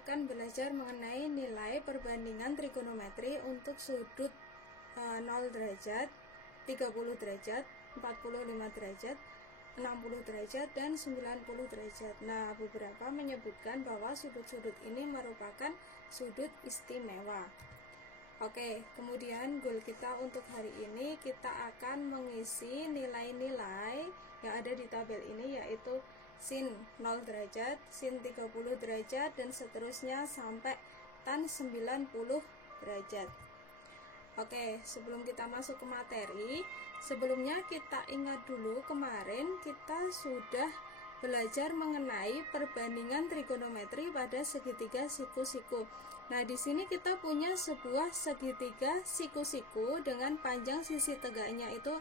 akan belajar mengenai nilai perbandingan trigonometri untuk sudut 0 derajat, 30 derajat, 45 derajat, 60 derajat, dan 90 derajat. Nah, beberapa menyebutkan bahwa sudut-sudut ini merupakan sudut istimewa. Oke, kemudian goal kita untuk hari ini, kita akan mengisi nilai-nilai yang ada di tabel ini, yaitu sin 0 derajat, sin 30 derajat, dan seterusnya sampai tan 90 derajat. Oke, sebelum kita masuk ke materi, sebelumnya kita ingat dulu kemarin kita sudah belajar mengenai perbandingan trigonometri pada segitiga siku-siku. Nah, di sini kita punya sebuah segitiga siku-siku dengan panjang sisi tegaknya itu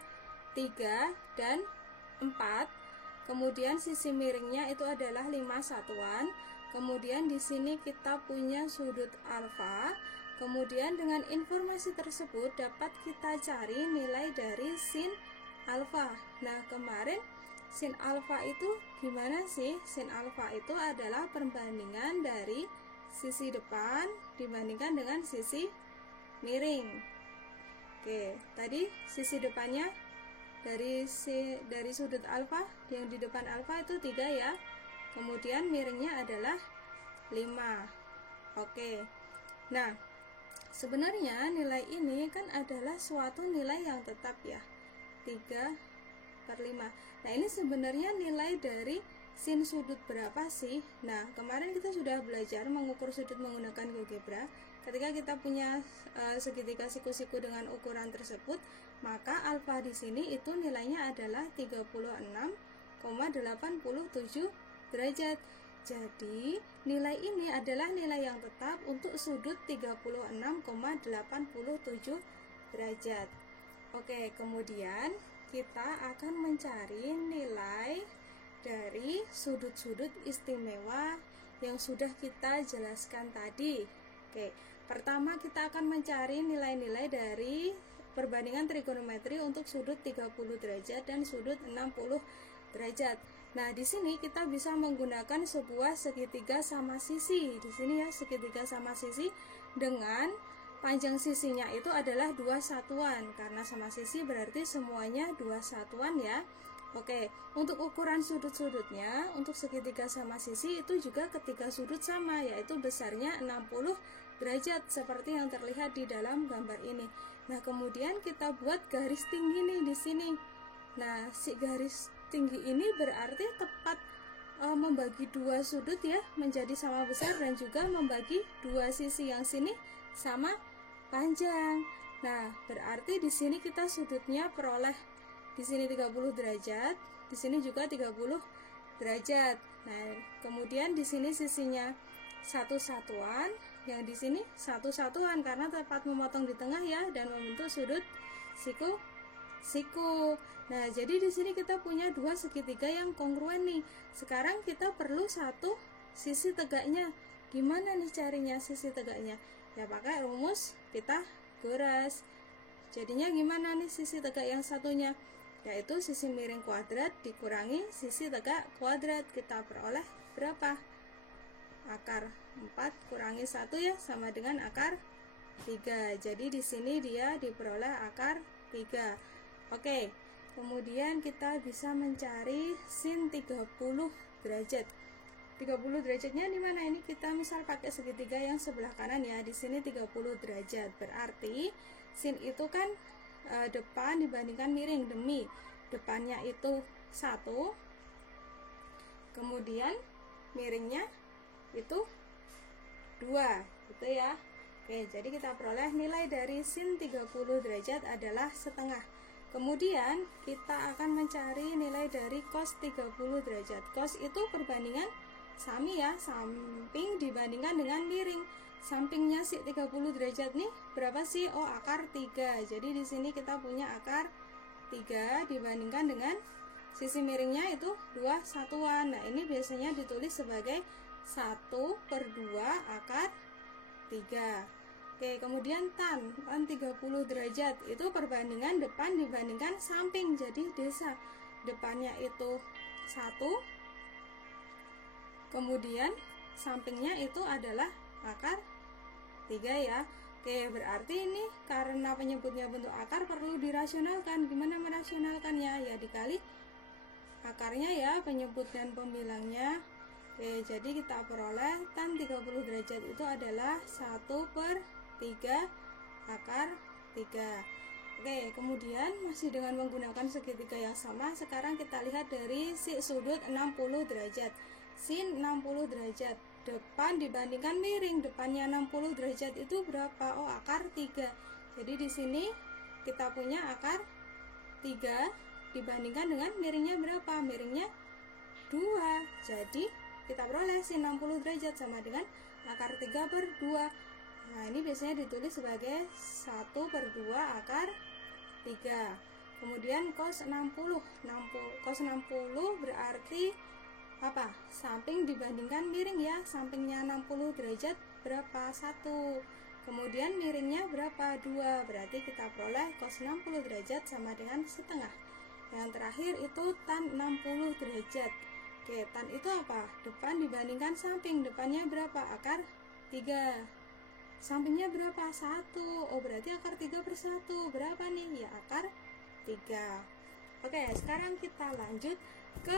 3 dan 4. Kemudian sisi miringnya itu adalah 5 satuan. Kemudian di sini kita punya sudut alfa. Kemudian dengan informasi tersebut dapat kita cari nilai dari sin alfa. Nah, kemarin sin alfa itu gimana sih? Sin alfa itu adalah perbandingan dari sisi depan dibandingkan dengan sisi miring. Oke, tadi sisi depannya dari sudut alfa, yang di depan alfa itu 3 ya. Kemudian miringnya adalah 5. Oke. Nah, sebenarnya nilai ini kan adalah suatu nilai yang tetap ya. 3/5. Nah, ini sebenarnya nilai dari sin sudut berapa sih? Nah, kemarin kita sudah belajar mengukur sudut menggunakan GeoGebra. Ketika kita punya segitiga siku-siku dengan ukuran tersebut, maka alfa di sini itu nilainya adalah 36,87 derajat. Jadi, nilai ini adalah nilai yang tetap untuk sudut 36,87 derajat. Oke, kemudian kita akan mencari nilai dari sudut-sudut istimewa yang sudah kita jelaskan tadi. Oke, pertama kita akan mencari nilai-nilai dari perbandingan trigonometri untuk sudut 30 derajat dan sudut 60 derajat. Nah, di sini kita bisa menggunakan sebuah segitiga sama sisi. Di sini ya, segitiga sama sisi dengan panjang sisinya itu adalah 2 satuan. Karena sama sisi berarti semuanya 2 satuan ya. Oke, untuk ukuran sudut-sudutnya, untuk segitiga sama sisi itu juga ketiga sudut sama, yaitu besarnya 60 derajat seperti yang terlihat di dalam gambar ini. Nah, kemudian kita buat garis tinggi nih di sini. Nah, si garis tinggi ini berarti tepat membagi 2 sudut ya menjadi sama besar, dan juga membagi 2 sisi yang sini sama panjang. Nah, berarti di sini kita sudutnya peroleh di sini 30 derajat, di sini juga 30 derajat. Nah, kemudian di sini sisinya 1 satuan, yang di sini 1 satuan karena tepat memotong di tengah ya dan membentuk sudut siku. Nah, jadi di sini kita punya 2 segitiga yang kongruen nih. Sekarang kita perlu 1 sisi tegaknya. Gimana nih carinya sisi tegaknya? Ya pakai rumus Pitagoras. Jadinya gimana nih sisi tegak yang satunya? Yaitu sisi miring kuadrat dikurangi sisi tegak kuadrat. Kita peroleh berapa? Akar 4 kurangi 1 ya, sama dengan akar 3. Jadi di sini dia diperoleh akar 3. Oke, kemudian kita bisa mencari sin 30 derajat. 30 derajatnya di mana? Ini kita misal pakai segitiga yang sebelah kanan ya. Di sini 30 derajat. Berarti sin itu kan depan dibandingkan miring, demi depannya itu 1, kemudian miringnya itu 2 gitu ya. Oke, jadi kita peroleh nilai dari sin 30 derajat adalah setengah. Kemudian kita akan mencari nilai dari cos 30 derajat. Cos itu perbandingan sami ya, samping dibandingkan dengan miring. Sampingnya si 30 derajat nih berapa sih? Oh, akar 3. Jadi di sini kita punya akar 3 dibandingkan dengan sisi miringnya itu 2 satuan. Nah, ini biasanya ditulis sebagai 1/2 akar 3. Oke, kemudian tan 30 derajat itu perbandingan depan dibandingkan samping. Jadi depannya itu 1, kemudian sampingnya itu adalah akar 3 ya. Oke, berarti ini karena penyebutnya bentuk akar perlu dirasionalkan. Gimana merasionalkannya? Ya dikali akarnya ya, penyebut dan pembilangnya. Oke, jadi kita peroleh tan 30 derajat itu adalah 1/3 akar 3. Oke, kemudian masih dengan menggunakan segitiga yang sama, sekarang kita lihat dari sudut 60 derajat. Sin 60 derajat, depan dibandingkan miring, depannya 60 derajat itu berapa? Oh, akar 3. Jadi di sini kita punya akar 3 dibandingkan dengan miringnya berapa? Miringnya 2. Jadi kita peroleh sin 60 derajat sama dengan akar 3/2. Nah, ini biasanya ditulis sebagai 1/2 akar 3. Kemudian cos 60. Cos 60 berarti apa? Samping dibandingkan miring ya. Sampingnya 60 derajat berapa? 1. Kemudian miringnya berapa? 2. Berarti kita peroleh cos 60 derajat sama dengan setengah. Yang terakhir itu tan 60 derajat. Oke, tan itu apa? Depan dibandingkan samping. Depannya berapa? Akar 3. Sampingnya berapa? 1. Oh, berarti akar 3/1. Berapa nih? Ya, akar 3. Oke, sekarang kita lanjut ke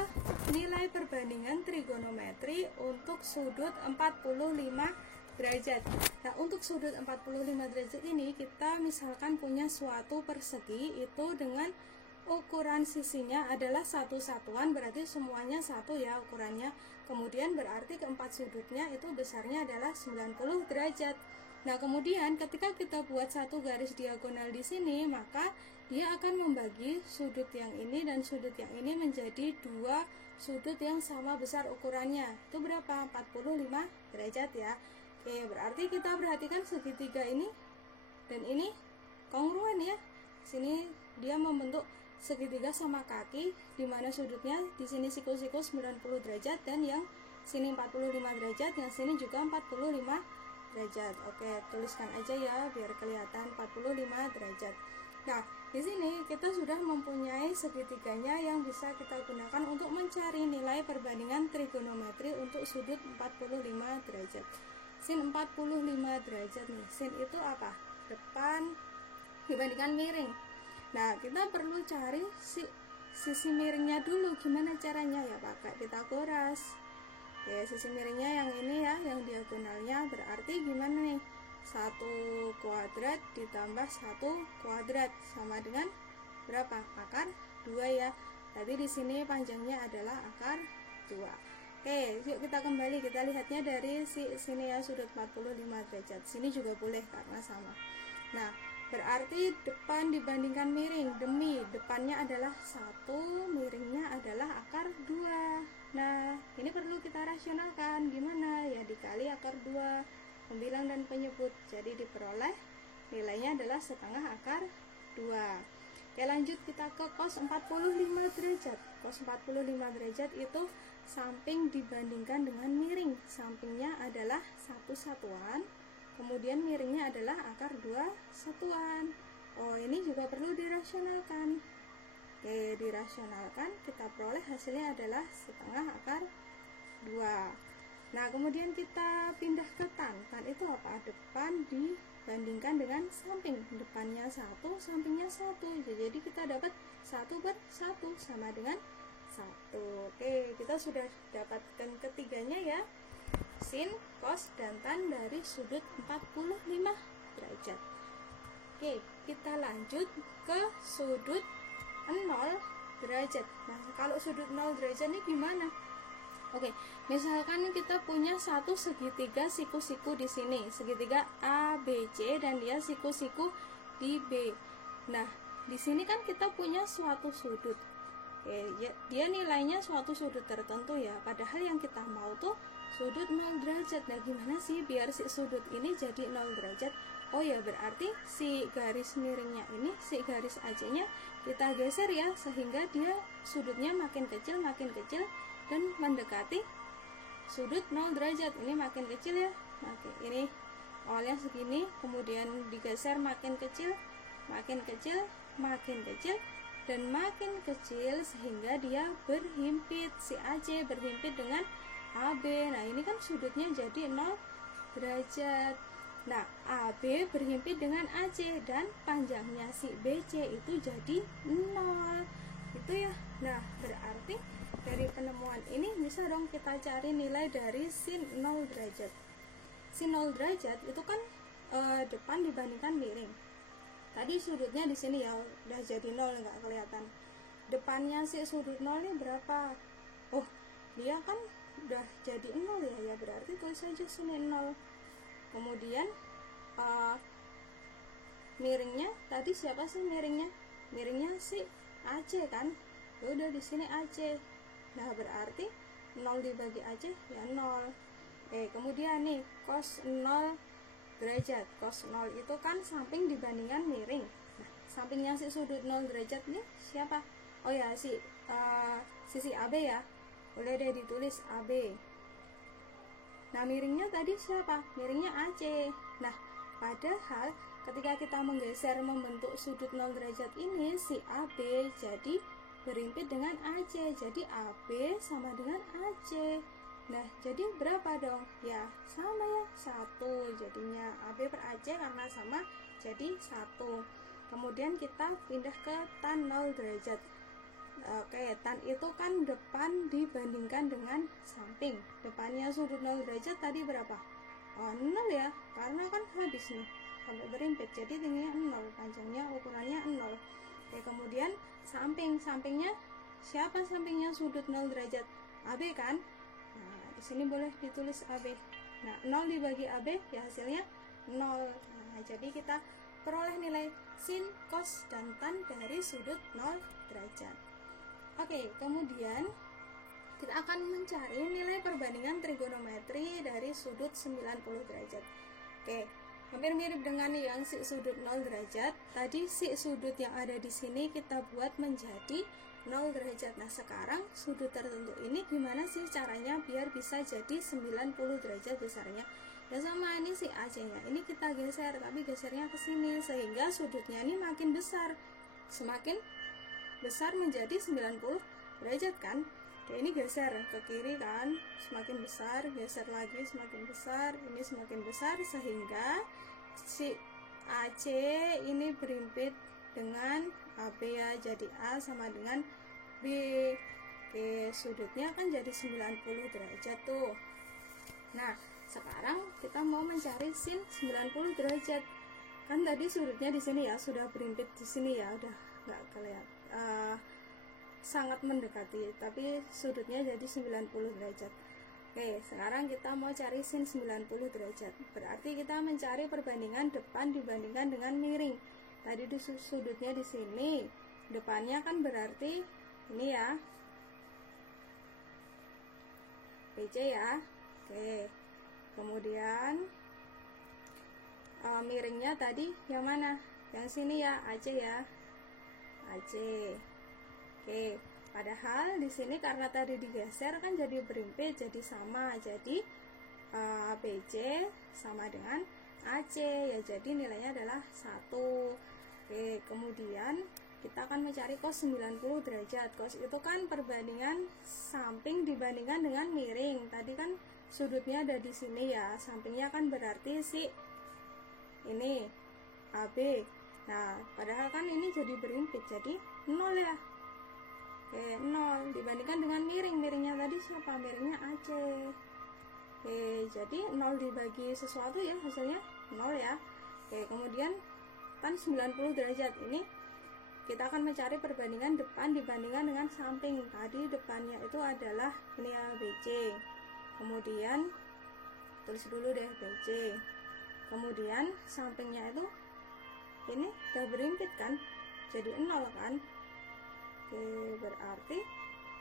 nilai perbandingan trigonometri untuk sudut 45 derajat. Nah, untuk sudut 45 derajat ini kita misalkan punya suatu persegi itu dengan ukuran sisinya adalah satu satuan, berarti semuanya satu ya ukurannya. Kemudian berarti keempat sudutnya itu besarnya adalah 90 derajat. Nah, kemudian ketika kita buat satu garis diagonal di sini, maka dia akan membagi sudut yang ini dan sudut yang ini menjadi dua sudut yang sama besar ukurannya. Itu berapa? 45 derajat ya. Oke, berarti kita perhatikan segitiga ini dan ini kongruen ya. Sini dia membentuk segitiga sama kaki, di mana sudutnya di sini siku-siku 90 derajat dan yang sini 45 derajat, yang sini juga 45 derajat. Oke, tuliskan aja ya biar kelihatan 45 derajat. Nah, di sini kita sudah mempunyai segitiganya yang bisa kita gunakan untuk mencari nilai perbandingan trigonometri untuk sudut 45 derajat. Sin 45 derajat nih. Sin itu apa? Depan dibandingkan miring. Nah, kita perlu cari sisi miringnya dulu. Gimana caranya? Ya pakai Pitagoras. Oke, sisi miringnya yang ini ya, yang diagonalnya berarti gimana nih? 1 kuadrat ditambah 1 kuadrat sama dengan berapa? Akar 2 ya. Tadi di sini panjangnya adalah akar 2. Oke, yuk kita kembali, kita lihatnya dari sini ya, sudut 45 derajat. Sini juga boleh karena sama. Nah, berarti depan dibandingkan miring, depannya adalah 1, miringnya adalah akar 2. Nah, ini perlu kita rasionalkan. Gimana? Ya dikali akar 2, pembilang dan penyebut. Jadi diperoleh nilainya adalah setengah akar 2. Oke, lanjut kita ke cos 45 derajat. Cos 45 derajat itu samping dibandingkan dengan miring. Sampingnya adalah 1 satuan, kemudian miringnya adalah akar 2 satuan. Oh, ini juga perlu dirasionalkan. Oke, dirasionalkan, kita peroleh hasilnya adalah setengah akar 2. Nah, kemudian kita pindah ke tan. Tan itu apa? Depan dibandingkan dengan samping. Depannya 1, sampingnya 1. Jadi kita dapat 1/1 sama dengan 1. Oke, kita sudah dapatkan ketiganya ya. Sin, cos, dan tan dari sudut 45 derajat. Oke, kita lanjut ke sudut 0 derajat. Nah, kalau sudut 0 derajat ini gimana? Oke, misalkan kita punya satu segitiga siku-siku di sini, segitiga ABC dan dia siku-siku di B. Nah, di sini kan kita punya suatu sudut. Oke, dia nilainya suatu sudut tertentu ya. Padahal yang kita mau tuh sudut 0 derajat. Nah, gimana sih biar si sudut ini jadi 0 derajat? Oh ya, berarti si garis miringnya ini, si garis AC-nya kita geser ya, sehingga dia sudutnya makin kecil dan mendekati sudut 0 derajat. Ini makin kecil ya. Ini awalnya segini, kemudian digeser makin kecil, dan makin kecil sehingga dia berhimpit. Si AC berhimpit dengan AB. Nah, ini kan sudutnya jadi 0 derajat. Nah, AB berhimpit dengan AC dan panjangnya si BC itu jadi 0. Itu ya. Nah, berarti dari penemuan ini bisa dong kita cari nilai dari sin 0 derajat. Sin 0 derajat itu kan depan dibandingkan miring. Tadi sudutnya di sini ya udah jadi 0, nggak kelihatan. Depannya si sudut 0 ini berapa? Oh, dia kan udah jadi 0 ya, berarti tulis saja sini 0. Kemudian miringnya tadi siapa sih miringnya? Miringnya si AC kan? Udah di sini AC. Nah, berarti 0 dibagi AC ya 0. Kemudian nih cos 0 derajat. Cos 0 itu kan samping dibandingkan miring. Nah, sampingnya si sudut 0 derajat nih siapa? Oh ya, sisi AB ya. Boleh deh ditulis AB. Nah, miringnya tadi siapa? Miringnya AC. Nah, padahal ketika kita menggeser membentuk sudut 0 derajat ini, si AB jadi berhimpit dengan AC. Jadi AB sama dengan AC. Nah, jadi berapa dong? Ya, sama ya, 1. Jadinya AB per AC karena sama, jadi 1. Kemudian kita pindah ke tan 0 derajat. Oke, tan itu kan depan dibandingkan dengan samping. Depannya sudut 0 derajat tadi berapa? 0 ya, karena kan habis nih sampai berhimpit, jadi tingginya 0, panjangnya ukurannya 0. Kemudian sampingnya siapa? Sampingnya sudut 0 derajat AB kan? Nah, di sini boleh ditulis AB. Nah, 0 dibagi AB ya hasilnya 0. Nah, jadi kita peroleh nilai sin, cos, dan tan dari sudut 0 derajat. Oke, kemudian kita akan mencari nilai perbandingan trigonometri dari sudut 90 derajat. Oke, hampir mirip dengan yang si sudut 0 derajat. Tadi si sudut yang ada di sini kita buat menjadi 0 derajat. Nah, sekarang sudut tertentu ini gimana sih caranya biar bisa jadi 90 derajat besarnya? Ya sama ini si AC-nya. Ini kita geser, tapi gesernya ke sini sehingga sudutnya ini makin besar. Semakin besar menjadi 90 derajat kan? Ini geser ke kiri kan, semakin besar, geser lagi semakin besar, ini semakin besar sehingga si AC ini berhimpit dengan AB ya, jadi A sama dengan B. Oke, sudutnya kan jadi 90 derajat tuh. Nah, sekarang kita mau mencari sin 90 derajat. Kan tadi sudutnya di sini ya, sudah berhimpit di sini ya, udah nggak kelihatan. Sangat mendekati, tapi sudutnya jadi 90 derajat. Oke, sekarang kita mau cari sin 90 derajat. Berarti kita mencari perbandingan depan dibandingkan dengan miring. Tadi di sudutnya di sini, depannya kan berarti ini ya, BC ya. Oke, kemudian miringnya tadi yang mana? Yang sini ya, AC ya, AC. Oke, padahal di sini karena tadi digeser kan jadi berhimpit, jadi sama, jadi BC sama dengan AC ya, jadi nilainya adalah 1. Oke, kemudian kita akan mencari cos 90 derajat. Cos itu kan perbandingan samping dibandingkan dengan miring. Tadi kan sudutnya ada di sini ya, sampingnya kan berarti si ini AB. Nah, padahal kan ini jadi berhimpit, jadi 0 ya. Oke, 0 dibandingkan dengan miring. Miringnya tadi siapa? Miringnya AC. Oke, jadi 0 dibagi sesuatu ya, hasilnya 0 ya. Oke, kemudian tan 90 derajat ini kita akan mencari perbandingan depan dibandingkan dengan samping. Tadi depannya itu adalah ini ya, BC. Kemudian tulis dulu deh BC. Kemudian sampingnya itu ini udah berhimpit kan, jadi 0 kan. Oke, berarti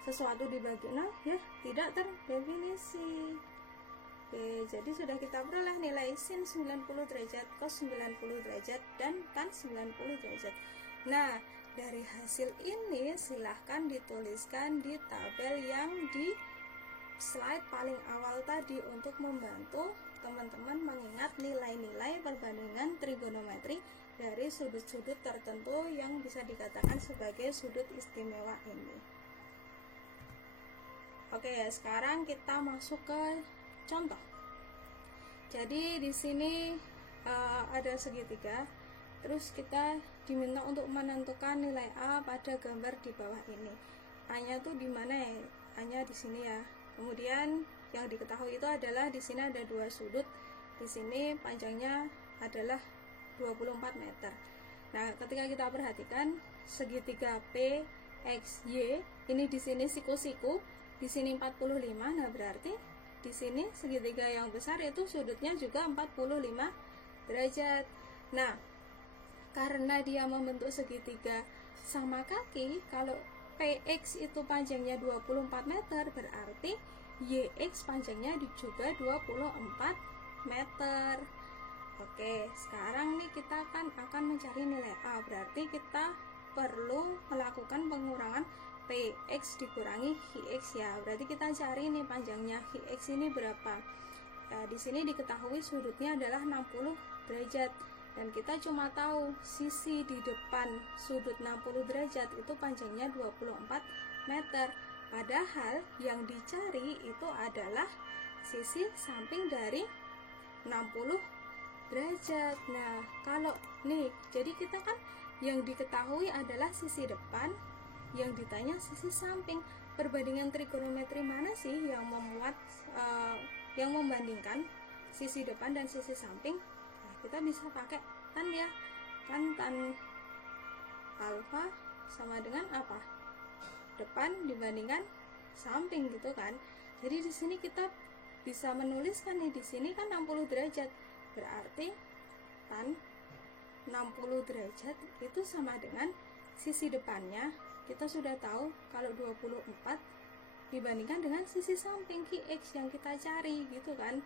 sesuatu dibagi 0 ya tidak terdefinisi. Oke, jadi sudah kita peroleh nilai sin 90 derajat, cos 90 derajat, dan tan 90 derajat. Nah, dari hasil ini silahkan dituliskan di tabel yang di slide paling awal tadi untuk membantu teman-teman mengingat nilai-nilai perbandingan trigonometri dari sudut-sudut tertentu yang bisa dikatakan sebagai sudut istimewa ini. Oke, sekarang kita masuk ke contoh. Jadi di sini ada segitiga. Terus kita diminta untuk menentukan nilai A pada gambar di bawah ini. A-nya tuh di mana ya? A-nya di sini ya. Kemudian yang diketahui itu adalah di sini ada dua sudut. Di sini panjangnya adalah 24 meter. Nah, ketika kita perhatikan segitiga PXY, ini di sini siku-siku, di sini 45. Nah, berarti di sini segitiga yang besar itu sudutnya juga 45 derajat. Nah, karena dia membentuk segitiga sama kaki, kalau PX itu panjangnya 24 meter, berarti YX panjangnya juga 24 meter. Oke, sekarang nih kita akan mencari nilai A. Berarti kita perlu melakukan pengurangan PX dikurangi HX ya. Berarti kita cari nih panjangnya HX ini berapa. Di sini diketahui sudutnya adalah 60 derajat. Dan kita cuma tahu sisi di depan sudut 60 derajat itu panjangnya 24 meter. Padahal yang dicari itu adalah sisi samping dari 60 derajat. Nah, kalau nih, jadi kita kan yang diketahui adalah sisi depan, yang ditanya sisi samping. Perbandingan trigonometri mana sih yang yang membandingkan sisi depan dan sisi samping? Kita bisa pakai tan ya, kan tan alfa sama dengan apa? Depan dibandingkan samping gitu kan. Jadi di sini kita bisa menuliskan nih, di sini kan 60 derajat. Berarti tan 60 derajat itu sama dengan sisi depannya. Kita sudah tahu kalau 24 dibandingkan dengan sisi samping QX yang kita cari gitu kan.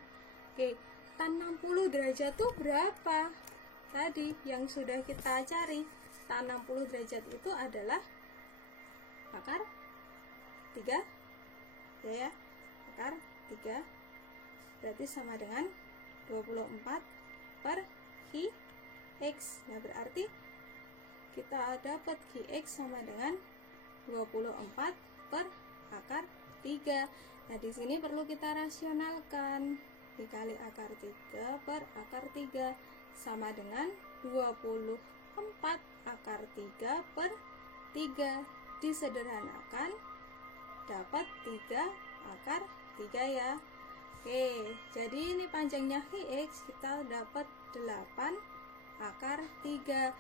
Oke, tan 60 derajat tuh berapa? Tadi yang sudah kita cari, tan 60 derajat itu adalah akar 3 ya, akar 3 berarti sama dengan 24 per QX. Nah, berarti kita dapat QX sama dengan 24 per akar 3. Nah, di sini perlu kita rasionalkan. Dikali akar 3 per akar 3 sama dengan 24 akar 3 per 3. Disederhanakan dapat 3 akar 3 ya. Oke, jadi ini panjangnya HX kita dapat 8 akar 3.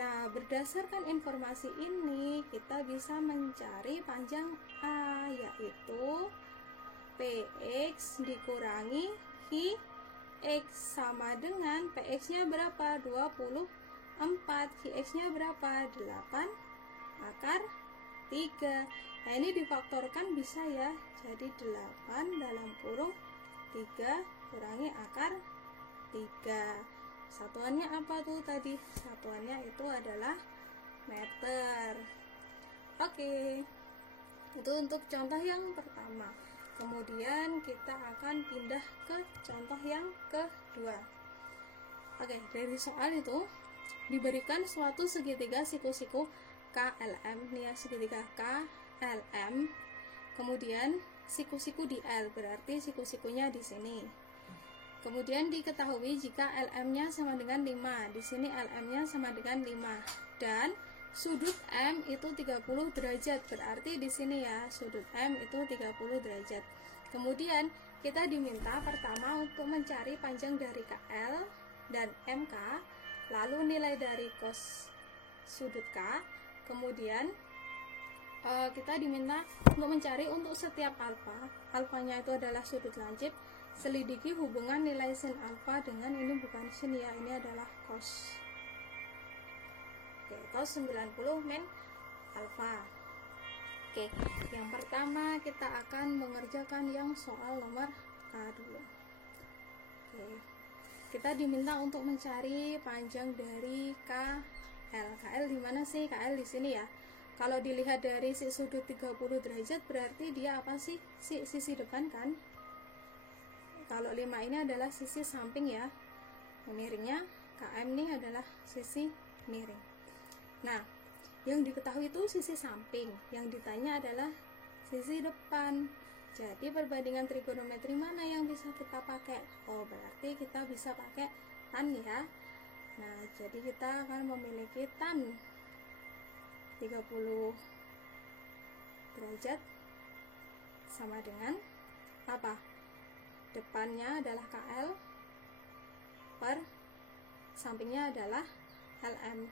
Nah, berdasarkan informasi ini kita bisa mencari panjang A, yaitu PX dikurangi HX sama dengan PX nya berapa? 24. HX nya berapa? 8 akar 3. Nah, ini difaktorkan bisa ya. Jadi 8 dalam kurung 3 kurangi akar 3. Satuannya apa tuh tadi? Satuannya itu adalah meter. Oke, itu untuk contoh yang pertama. Kemudian kita akan pindah ke contoh yang kedua. Oke, dari soal itu diberikan suatu segitiga siku-siku KLM nih ya, segitiga KLM. Kemudian siku-siku di L, berarti siku-sikunya di sini. Kemudian diketahui jika LM-nya sama dengan 5. Di sini LM-nya sama dengan 5 dan sudut M itu 30 derajat. Berarti di sini ya, sudut M itu 30 derajat. Kemudian kita diminta pertama untuk mencari panjang dari KL dan MK, lalu nilai dari cos sudut K. Kemudian kita diminta untuk mencari untuk setiap alfa. Alfanya itu adalah sudut lancip. Selidiki hubungan nilai sin alfa dengan ini bukan sin ya, ini adalah cos. Oke, cos 90 min alfa. Oke, yang pertama kita akan mengerjakan yang soal nomor K dulu. Oke, kita diminta untuk mencari panjang dari KL. KL di mana sih? KL di sini ya. Kalau dilihat dari sudut 30 derajat berarti dia apa sih? Sisi depan kan? Kalau 5 ini adalah sisi samping ya. Miringnya KM ini adalah sisi miring. Nah, yang diketahui itu sisi samping. Yang ditanya adalah sisi depan. Jadi perbandingan trigonometri mana yang bisa kita pakai? Oh, berarti kita bisa pakai tan ya. Nah, jadi kita akan memiliki tan 30 derajat sama dengan apa? Depannya adalah KL per sampingnya adalah LM.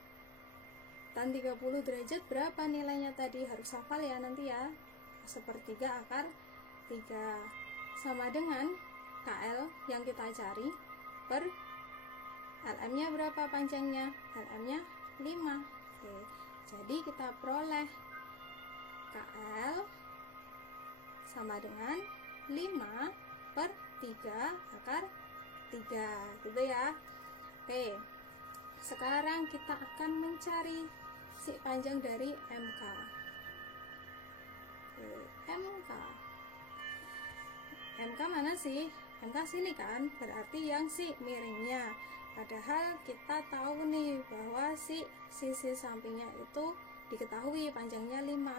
Tan 30 derajat berapa nilainya tadi? Harus hafal ya nanti ya. Sepertiga akar 3 sama dengan KL yang kita cari per LM nya berapa panjangnya? LM nya 5. Oke, jadi kita peroleh KL sama dengan 5 per 3 akar 3 gitu ya. Oke, sekarang kita akan mencari si panjang dari MK. Oke, MK mana sih? MK sini kan, berarti yang si miringnya. Padahal kita tahu nih bahwa si sisi sampingnya itu diketahui panjangnya 5.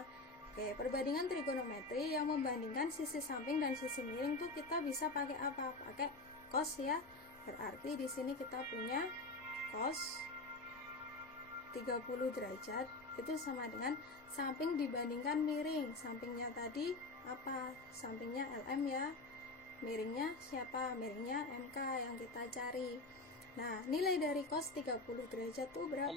Oke, perbandingan trigonometri yang membandingkan sisi samping dan sisi miring tuh kita bisa pakai apa? Pakai cos ya. Berarti di sini kita punya cos 30 derajat itu sama dengan samping dibandingkan miring. Sampingnya tadi apa? Sampingnya LM ya. Miringnya siapa? Miringnya MK yang kita cari. Nah, nilai dari cos 30 derajat tuh berapa?